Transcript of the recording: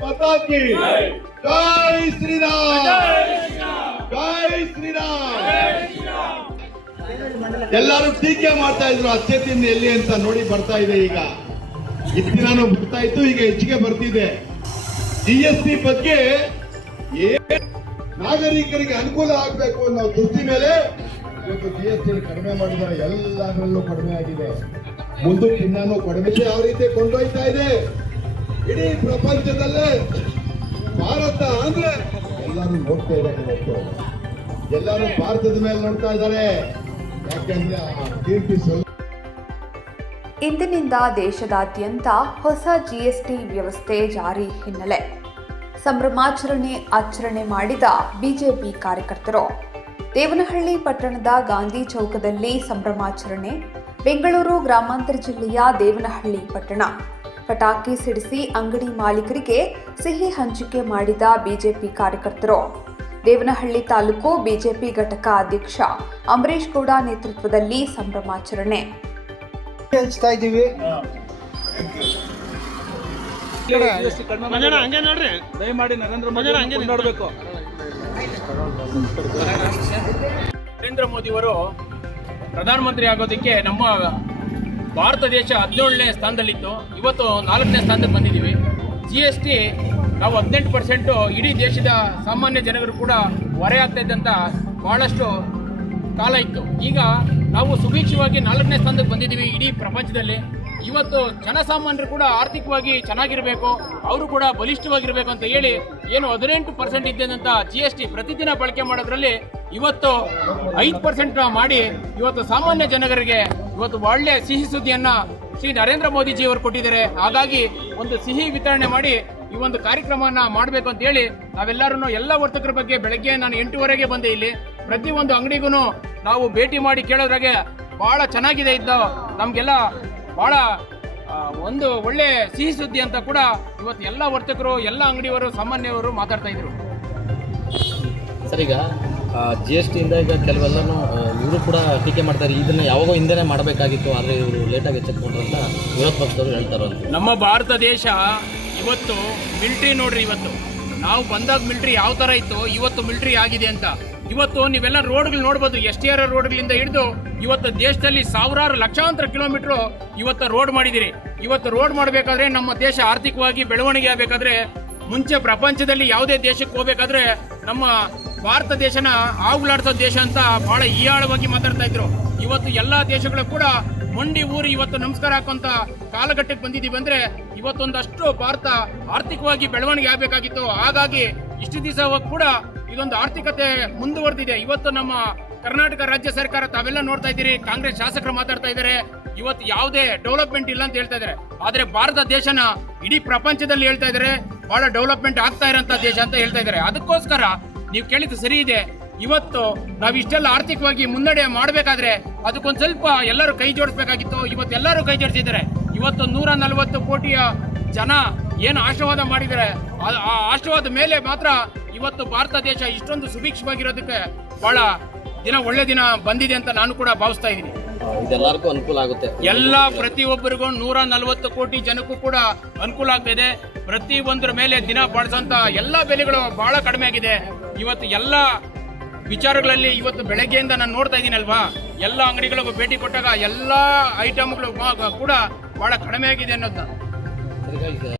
ಪತಾಕಿ. ಜೈ ಶ್ರೀರಾಮ್. ಜೈ ಶ್ರೀರಾಮ್. ಎಲ್ಲರೂ ಟೀಕೆ ಮಾಡ್ತಾ ಇದ್ರು ಅಚ್ಚೆತ್ತಿಂದ ಎಲ್ಲಿ ಅಂತ ನೋಡಿ ಬರ್ತಾ ಇದೆ ಈಗ. ಇತ್ತಿನಾನು ಬರ್ತಾ ಇತ್ತು ಈಗ ಹೆಚ್ಚಿಗೆ ಬರ್ತಿದೆ. ಜಿ ಎಸ್ ಟಿ ಬಗ್ಗೆ ಏನ್ ನಾಗರಿಕರಿಗೆ ಅನುಕೂಲ ಆಗ್ಬೇಕು ಅನ್ನೋ ದೃಷ್ಟಿ ಮೇಲೆ ಇವತ್ತು ಜಿ ಎಸ್ ಟಿ ಕಡಿಮೆ ಮಾಡಿದ್ದಾರೆ ಎಲ್ಲರಲ್ಲೂ ಕಡಿಮೆ ಆಗಿದೆ. ಮುಂದಕ್ಕೆ ಇನ್ನೂ ಕಡಿಮೆ ಯಾವ ರೀತಿ ಕೊಂಡೊಯ್ತಾ ಇದೆ? ಇಡೀ ಪ್ರಪಂಚದಲ್ಲೇ ಭಾರತ ಅಂದ್ರೆ ಎಲ್ಲರೂ ನೋಡ್ತಾ ಇದ್ದಾರೆ ಎಲ್ಲರೂ ಭಾರತದ ಮೇಲೆ ನೋಡ್ತಾ ಇದ್ದಾರೆ. ಯಾಕೆಂದ್ರೆ ಆ ಕೀರ್ತಿ ಸ್ವಲ್ಪ ಇಂದಿನಿಂದ ದೇಶದಾದ್ಯಂತ ಹೊಸ ಜಿಎಸ್ಟಿ ವ್ಯವಸ್ಥೆ ಜಾರಿ ಹಿನ್ನೆಲೆ. ಸಂಭ್ರಮಾಚರಣೆ ಆಚರಣೆ ಮಾಡಿದ ಬಿಜೆಪಿ ಕಾರ್ಯಕರ್ತರು. ದೇವನಹಳ್ಳಿ ಪಟ್ಟಣದ ಗಾಂಧಿ ಚೌಕದಲ್ಲಿ ಸಂಭ್ರಮಾಚರಣೆ. ಬೆಂಗಳೂರು ಗ್ರಾಮಾಂತರ ಜಿಲ್ಲೆಯ ದೇವನಹಳ್ಳಿ ಪಟ್ಟಣ. ಪಟಾಕಿ ಸಿಡಿಸಿ ಅಂಗಡಿ ಮಾಲೀಕರಿಗೆ ಸಿಹಿ ಹಂಚಿಕೆ ಮಾಡಿದ ಬಿಜೆಪಿ ಕಾರ್ಯಕರ್ತರು. ದೇವನಹಳ್ಳಿ ತಾಲೂಕು ಬಿಜೆಪಿ ಘಟಕ ಅಧ್ಯಕ್ಷ ಅಂಬರೀಶ್ ಗೌಡ ನೇತೃತ್ವದಲ್ಲಿ ಸಂಭ್ರಮಾಚರಣೆ ದಯಮಾಡಿ ನರೇಂದ್ರ ಮೋದಿ ಮಂಜಣ್ಣ ಹಂಗೆ ನೋಡಬೇಕು ನರೇಂದ್ರ ಮೋದಿಯವರು ಪ್ರಧಾನಮಂತ್ರಿ ಆಗೋದಕ್ಕೆ ನಮ್ಮ ಭಾರತ ದೇಶ ಹದಿನೇಳನೇ ಸ್ಥಾನದಲ್ಲಿತ್ತು. ಇವತ್ತು ನಾಲ್ಕನೇ ಸ್ಥಾನದಲ್ಲಿ ಬಂದಿದ್ದೀವಿ. ಜಿ ಎಸ್ ಟಿ ನಾವು ಹದಿನೆಂಟು ಪರ್ಸೆಂಟು ಇಡೀ ದೇಶದ ಸಾಮಾನ್ಯ ಜನಗರು ಕೂಡ ಹೊರೆ ಆಗ್ತಾ ಇದ್ದಂಥ ಭಾಳಷ್ಟು ಕಾಲ ಇತ್ತು. ಈಗ ನಾವು ಸುಭೀಕ್ಷವಾಗಿ ನಾಲ್ಕನೇ ಸ್ಥಾನಕ್ಕೆ ಬಂದಿದ್ದೀವಿ ಇಡೀ ಪ್ರಪಂಚದಲ್ಲಿ. ಇವತ್ತು ಜನಸಾಮಾನ್ಯರು ಕೂಡ ಆರ್ಥಿಕವಾಗಿ ಚೆನ್ನಾಗಿರಬೇಕು, ಅವರು ಕೂಡ ಬಲಿಷ್ಠವಾಗಿರಬೇಕು ಅಂತ ಹೇಳಿ ಏನು ಹದಿನೆಂಟು ಪರ್ಸೆಂಟ್ ಇದ್ದಂಥ ಜಿ ಎಸ್ ಟಿ ಪ್ರತಿದಿನ ಬಳಕೆ ಮಾಡೋದ್ರಲ್ಲಿ ಇವತ್ತು ಐದು ಪರ್ಸೆಂಟ್ ಮಾಡಿ ಇವತ್ತು ಸಾಮಾನ್ಯ ಜನಗರಿಗೆ ಇವತ್ತು ಒಳ್ಳೆ ಸಿಹಿ ಸುದ್ದಿಯನ್ನು ಶ್ರೀ ನರೇಂದ್ರ ಮೋದಿಜಿ ಅವರು ಕೊಟ್ಟಿದ್ದಾರೆ. ಹಾಗಾಗಿ ಒಂದು ಸಿಹಿ ವಿತರಣೆ ಮಾಡಿ ಈ ಒಂದು ಕಾರ್ಯಕ್ರಮವನ್ನ ಮಾಡಬೇಕು ಅಂತ ಹೇಳಿ ನಾವೆಲ್ಲರೂ ಎಲ್ಲ ವರ್ತಕರ ಬಗ್ಗೆ ಬೆಳಗ್ಗೆ ನಾನು ಎಂಟೂವರೆಗೆ ಬಂದೆ ಇಲ್ಲಿ. ಪ್ರತಿಯೊಂದು ಅಂಗಡಿಗೂ ನಾವು ಭೇಟಿ ಮಾಡಿ ಕೇಳೋದ್ರಾಗೆ ಬಹಳ ಚೆನ್ನಾಗಿದೆ ಇದ್ದು ನಮಗೆಲ್ಲ ಬಹಳ ಒಂದು ಒಳ್ಳೆ ಸಿಹಿ ಸುದ್ದಿ ಅಂತ ಕೂಡ ಇವತ್ತು ಎಲ್ಲ ವರ್ತಕರು, ಎಲ್ಲ ಅಂಗಡಿಯವರು, ಸಾಮಾನ್ಯವರು ಮಾತಾಡ್ತಾ ಇದ್ರು. ಸರ್ ಈಗ ಜಿ ಎಸ್ ಟಿಯಿಂದ ಈಗ ಕೆಲವೆಲ್ಲನೂ ಇವರು ಕೂಡ ಟೀಕೆ ಮಾಡ್ತಾರೆ, ಇದನ್ನು ಯಾವಾಗೋ ಹಿಂದೆನೇ ಮಾಡಬೇಕಾಗಿತ್ತು, ಆದರೆ ಇವರು ಲೇಟಾಗಿ ಎಚ್ಚೆತ್ಕೊಂಡ್ರು ಅಂತ ವಿರೋಧ ಪಕ್ಷದವರು ಹೇಳ್ತಾರಂತೆ ನಮ್ಮ ಭಾರತ ದೇಶ ಇವತ್ತು ಮಿಲ್ಟ್ರಿ ನೋಡ್ರಿ ಇವತ್ತು. ನಾವು ಬಂದಾಗ ಮಿಲ್ಟ್ರಿ ಯಾವ ಥರ ಇತ್ತು, ಇವತ್ತು ಮಿಲ್ಟ್ರಿ ಆಗಿದೆ ಅಂತ. ಇವತ್ತು ನೀವೆಲ್ಲ ರೋಡ್ಗಳು ನೋಡ್ಬೋದು ಎಸ್ ಟಿ ಆರ್ ರೋಡ್ಗಳಿಂದ ಹಿಡಿದು ಇವತ್ತು ದೇಶದಲ್ಲಿ ಸಾವಿರಾರು ಲಕ್ಷಾಂತರ ಕಿಲೋಮೀಟ್ರು ಇವತ್ತು ರೋಡ್ ಮಾಡಿದಿರಿ. ಇವತ್ತು ರೋಡ್ ಮಾಡಬೇಕಾದ್ರೆ ನಮ್ಮ ದೇಶ ಆರ್ಥಿಕವಾಗಿ ಬೆಳವಣಿಗೆ ಆಗಬೇಕಾದ್ರೆ, ಮುಂಚೆ ಪ್ರಪಂಚದಲ್ಲಿ ಯಾವುದೇ ದೇಶಕ್ಕೆ ಹೋಗ್ಬೇಕಾದ್ರೆ ನಮ್ಮ ಭಾರತ ದೇಶನ ಆವುಲಾಡ್ಸೋ ದೇಶ ಅಂತ ಬಹಳ ಹೀಯಾಳವಾಗಿ ಮಾತಾಡ್ತಾ ಇದ್ರು. ಇವತ್ತು ಎಲ್ಲಾ ದೇಶಗಳು ಕೂಡ ಮಂಡಿ ಊರಿ ಇವತ್ತು ನಮಸ್ಕಾರ ಹಾಕುವಂತ ಕಾಲಘಟ್ಟಕ್ಕೆ ಬಂದಿದ್ದೀವಿ ಅಂದ್ರೆ ಇವತ್ತೊಂದಷ್ಟು ಭಾರತ ಆರ್ಥಿಕವಾಗಿ ಬೆಳವಣಿಗೆ ಆಗಬೇಕಾಗಿತ್ತು. ಹಾಗಾಗಿ ಇಷ್ಟು ದಿವಸ ಕೂಡ ಇದೊಂದು ಆರ್ಥಿಕತೆ ಮುಂದುವರೆದಿದೆ. ಇವತ್ತು ನಮ್ಮ ಕರ್ನಾಟಕ ರಾಜ್ಯ ಸರ್ಕಾರ ತಾವೆಲ್ಲ ನೋಡ್ತಾ ಇದ್ದೀರಿ. ಕಾಂಗ್ರೆಸ್ ಶಾಸಕರು ಮಾತಾಡ್ತಾ ಇದ್ದಾರೆ. ಇವತ್ತು ಯಾವುದೇ ಡೆವಲಪ್ಮೆಂಟ್ ಇಲ್ಲ ಅಂತ ಹೇಳ್ತಾ ಇದ್ದಾರೆ. ಆದ್ರೆ ಭಾರತ ದೇಶನ ಇಡೀ ಪ್ರಪಂಚದಲ್ಲಿ ಹೇಳ್ತಾ ಇದ್ದಾರೆ, ಬಹಳ ಡೆವಲಪ್ಮೆಂಟ್ ಆಗ್ತಾ ಇರೋಂಥ ದೇಶ ಅಂತ ಹೇಳ್ತಾ ಇದ್ದಾರೆ. ಅದಕ್ಕೋಸ್ಕರ ನೀವು ಕೇಳಿದ್ದು ಸರಿ ಇದೆ. ಇವತ್ತು ನಾವು ಇಷ್ಟೆಲ್ಲ ಆರ್ಥಿಕವಾಗಿ ಮುನ್ನಡೆ ಮಾಡಬೇಕಾದ್ರೆ ಅದಕ್ಕೊಂದು ಸ್ವಲ್ಪ ಎಲ್ಲರೂ ಕೈ ಜೋಡಿಸ್ಬೇಕಾಗಿತ್ತು. ಇವತ್ತು ಎಲ್ಲರೂ ಕೈ ಜೋಡಿಸಿದ್ದಾರೆ. ಇವತ್ತು ನೂರ ನಲವತ್ತು ಕೋಟಿಯ ಜನ ಏನು ಆಶೀರ್ವಾದ ಮಾಡಿದರೆ ಆ- ಆಶೀರ್ವಾದ ಮೇಲೆ ಮಾತ್ರ ಇವತ್ತು ಭಾರತ ದೇಶ ಇಷ್ಟೊಂದು ಸುಭಿಕ್ಷವಾಗಿರೋದಕ್ಕೆ ಬಹಳ ದಿನ ಒಳ್ಳೆ ದಿನ ಬಂದಿದೆ ಅಂತ ನಾನು ಕೂಡ ಭಾವಿಸ್ತಾ ಇದ್ದೀನಿ. ಇದೆಲ್ಲರಿಗೂ ಅನುಕೂಲ ಆಗುತ್ತೆ. ಎಲ್ಲ ಪ್ರತಿಯೊಬ್ಬರಿಗೂ ನೂರ ನಲವತ್ತು ಕೋಟಿ ಜನಕ್ಕೂ ಕೂಡ ಅನುಕೂಲ ಆಗ್ತಿದೆ. ಪ್ರತಿ ಒಂದ್ರ ಮೇಲೆ ದಿನ ಬಳಸಂತ ಎಲ್ಲ ಬೆಲೆಗಳು ಬಹಳ ಕಡಿಮೆ ಆಗಿದೆ. ಇವತ್ತು ಎಲ್ಲ ವಿಚಾರಗಳಲ್ಲಿ ಇವತ್ತು ಬೆಳಗ್ಗೆಯಿಂದ ನಾನು ನೋಡ್ತಾ ಇದ್ದೀನಲ್ವಾ ಎಲ್ಲ ಅಂಗಡಿಗಳಿಗೂ ಭೇಟಿ ಕೊಟ್ಟಾಗ ಎಲ್ಲ ಐಟಮ್ಗಳು ಕೂಡ ಬಹಳ ಕಡಿಮೆ ಆಗಿದೆ ಅನ್ನೋದನ್ನ